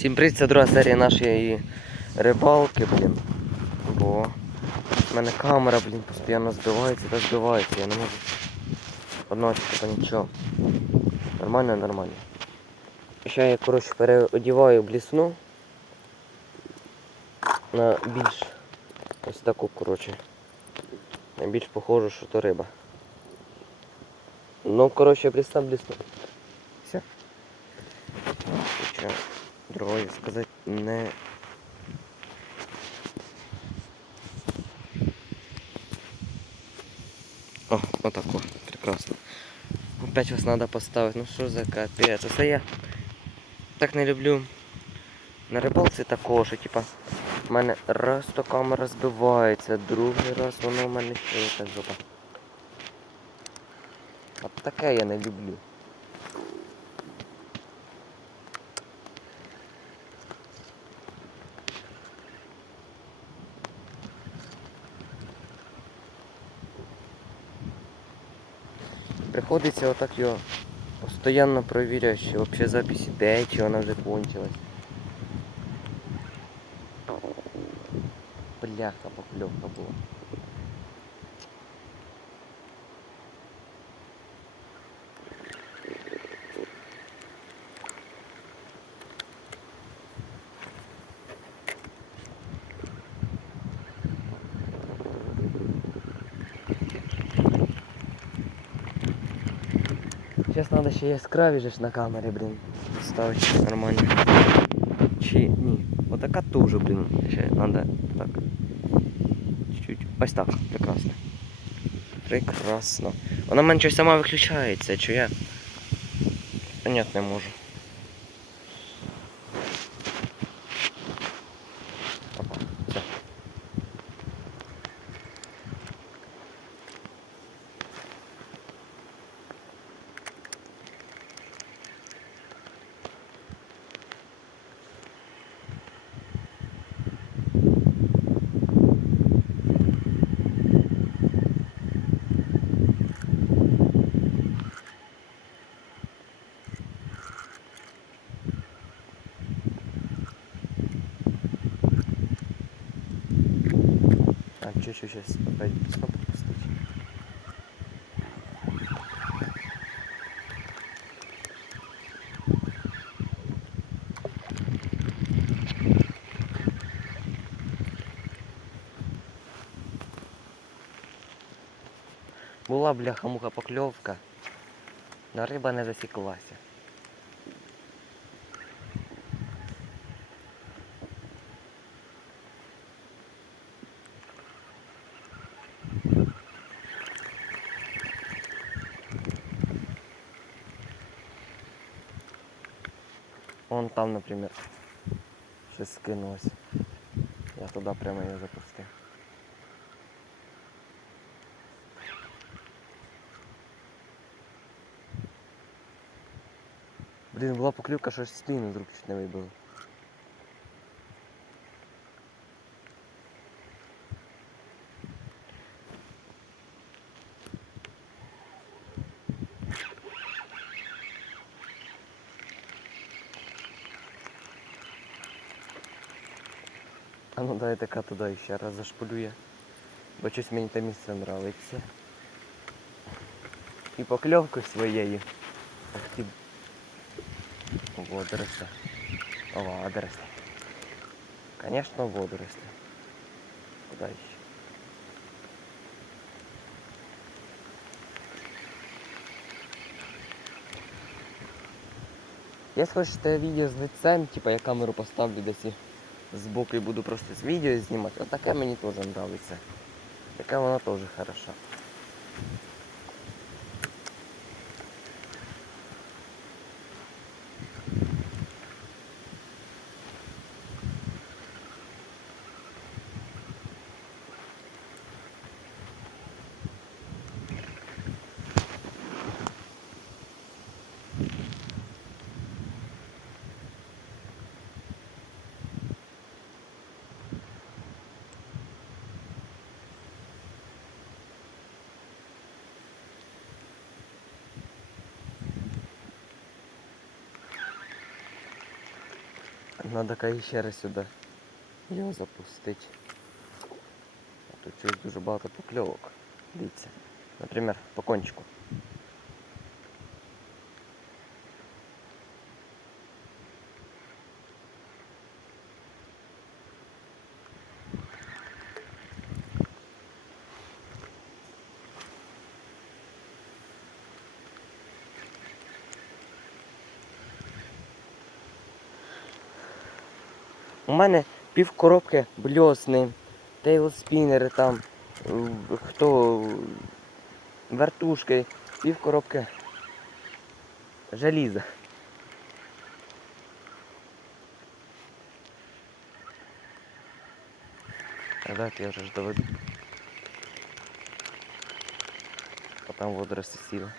Всім привіт, це друга серія нашої рибалки, блін. Бо в мене камера, блін, постійно збивається та збивається, я не можу. Одного типа нічого. Нормально, нормально. Ще я, коротше, переодіваю блісну на більш ось таку, коротше. На більш похожу, що то риба. Ну, коротше, блісна блісну. Все. Хоча другої сказати не. О, отако, прекрасно. Опять вас надо поставити. Ну що за капець? Це я так не люблю. На рибалці такого, типа в мене раз то камера збивається, другий раз воно в мене ще жопа. От таке я не люблю. Приходиться отак його постоянно провіряю чи взагалі запись іде, чи вона вже кончилась. Бляха, покльовка була. Сейчас надо ще яскраві ж на камері, блін, Ставить нормально. Чи ні. Отака теж, блін, ще треба так. Чуть-чуть. Ось так, прекрасно. Прекрасно. Вона щось сама виключається, чи я. Понять не можу. А, чуть-чуть сейчас опять стоп пустить. Була бляха-муха покльовка, но риба не засіклася. Вон там, например, щось скинулось. Я туди прямо її запустив. Блін, була поклювка, що аж спину з рук чуть не вибило. А ну дай така туди ще раз зашпулює. Бо щось мені те місце нравиться. І покльовкою своєю. Ах ти Водоросли. О, водоросли. Конечно, водоросли. Куда еще? Якщо хочете відео з лицем, типа я камеру поставлю десь і збоку і буду просто відео знімати, отаке мені теж подобається. Така вона теж хорошо. Надо кай ще раз сюди його запустити. Тут щось дуже багато покльовок. Дивіться. Наприклад, по кончику. У мене пів коробки бльосни, тейлспінери там, хто вертушки, пів коробки желіза. А дайте я вже ж доведу. А там водорості сіли.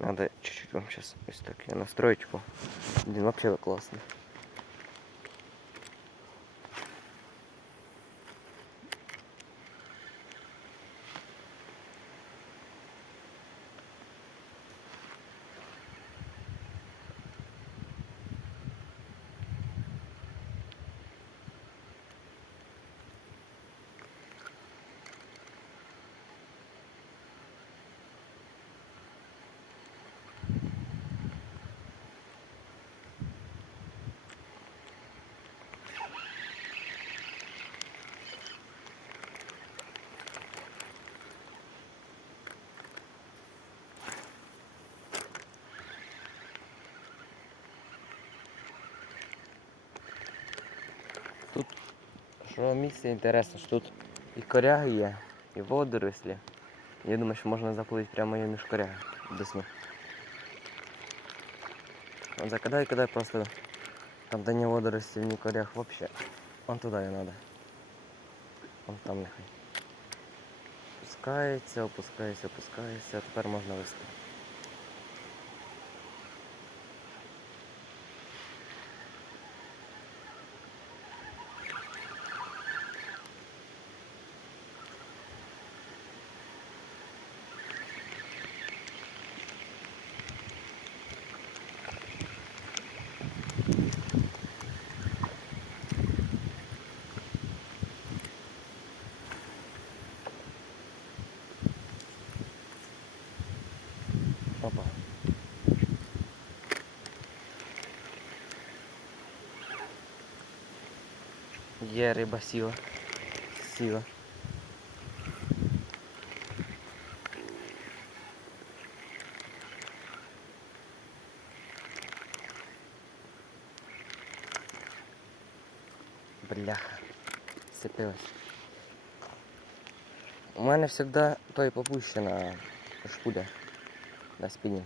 Надо чуть-чуть вам сейчас ось так я настроить его. Блин, що місце інтересне, що тут і коряги є, і водорослі. Я думаю, що можна заплити прямо і між коряги десну. Закидай, кидай просто там де ні водорослів, ні коряг вообще. Вон туди і надо. Вон там нехай. Опускається, опускається, опускається, тепер можна вести. Опа. Є риба сіла. Сіла. Бляха. Сцепилась. У мене завжди той попущена шпуля на спині.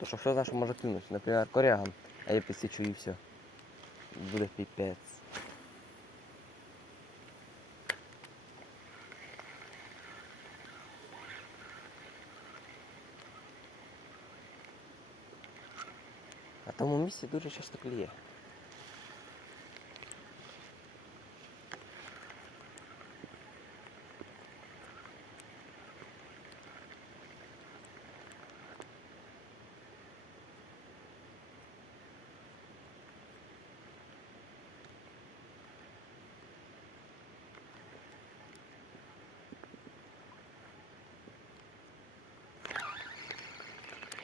То що знає, що може кинути? Наприклад, корягам, а я підсічу і все. Буде піпець. А тому місці дуже часто кліє.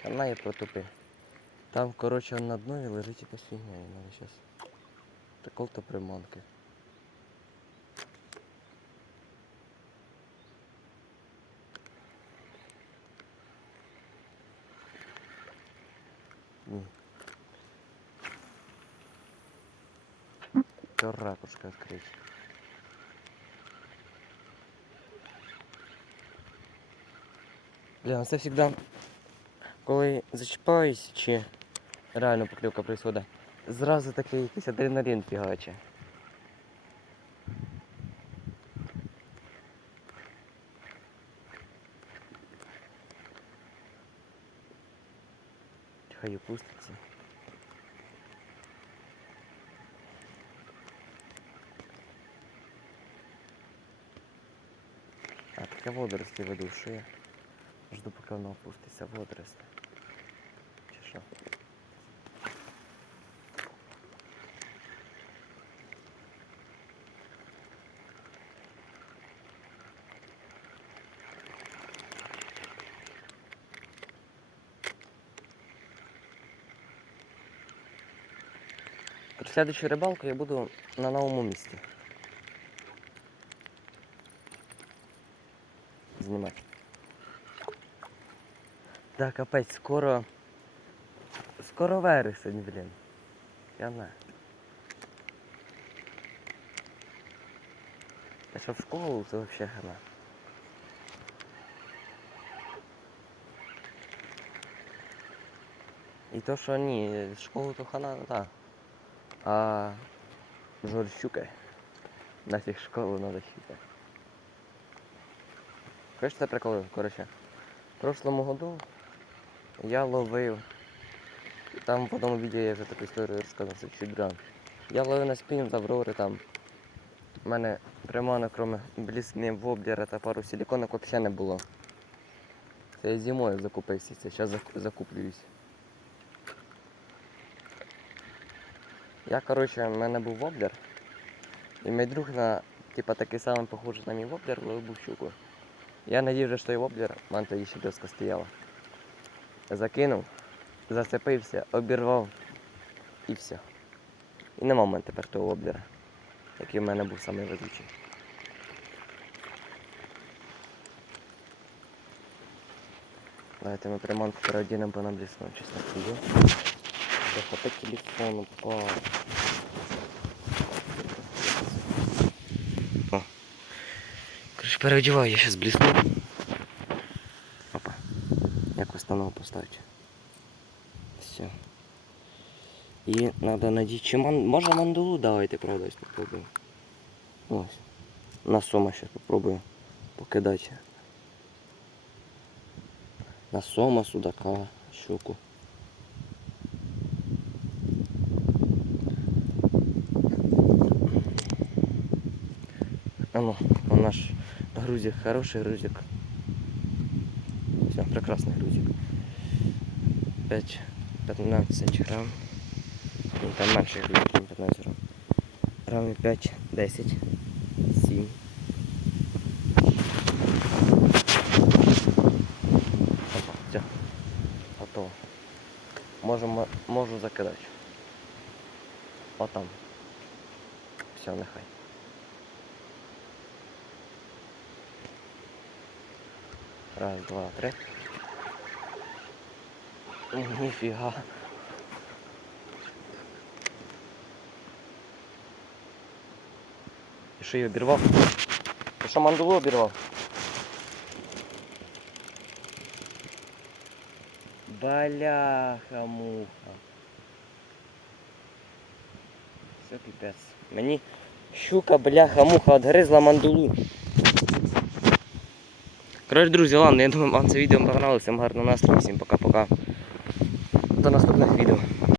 Вона і протупи. Там, коротше, на днові лежить якась фігня, і надо щас. Прикол то приманки. Ні. Чё ракушка открыть? Бля, ну це завжди, коли зачіпаюсь, чи реально поклювка відбувається, зразу такий якийсь адреналін фігаче. Хай опуститься. А, таке водорості веду. Жду поки воно опуститься водорості. Чи що? Короче, Следующую рыбалку я буду на новому місці. Знімати. Да, капець, скоро. Скоро вересень, блін. Я знаю. А що в школу це вообще хана. І то, що ні, школу то хана, так. А жорщука. Нафіг школу надо щука. Короче, це прикол, короче. В прошлому году я ловив. Там в одному відео я вже таку історію розказав, це чуть дран. Я ловив на спін з Аврори там. У мене приманок, кроме блісни, воблера та пару силіконок взагалі не було. Це я зимою закупився, це зараз закуплююсь. Я, коротше, в мене був воблер. І мій друг на, типа, такий самий похожий на мій воблер, ловив щуку. Я надів, що той воблер, мене тоді ще доска стояла. Закинув, зацепився, обірвав і все. І нема в мене тепер того воблера, який в мене був самий ведучий. Давайте ми приманку переодінемо, бо нам блісно чесно піде. Захопи телефон упав. О. Короче, переодіваю, я сейчас блесну. Опа. Як установку поставити. Все. І надо надіти. Чи ман... Може мандулу давайте, ось попробуємо. Ось. На сома сейчас попробую покидати. На сома, судака, щуку. А у наш грузик, хороший грузик. Все, прекрасный грузик. 5, 15 грамм. Ну, там менше не 15 грамм. Граммів 5, 10, 7. Опа, все. Готово. Можемо, можу закидати. Отам. Все, нехай. Раз, два, три. Ніфіга. І що я обірвав? Ти що мандулу обірвав? Баляха-муха. Все піпець. Мені щука, бляха-муха відгризла мандулу. Коротше, друзі, ладно, я думаю, вам це відео понравилося. Всім гарного настрою, всім пока-пока. До наступних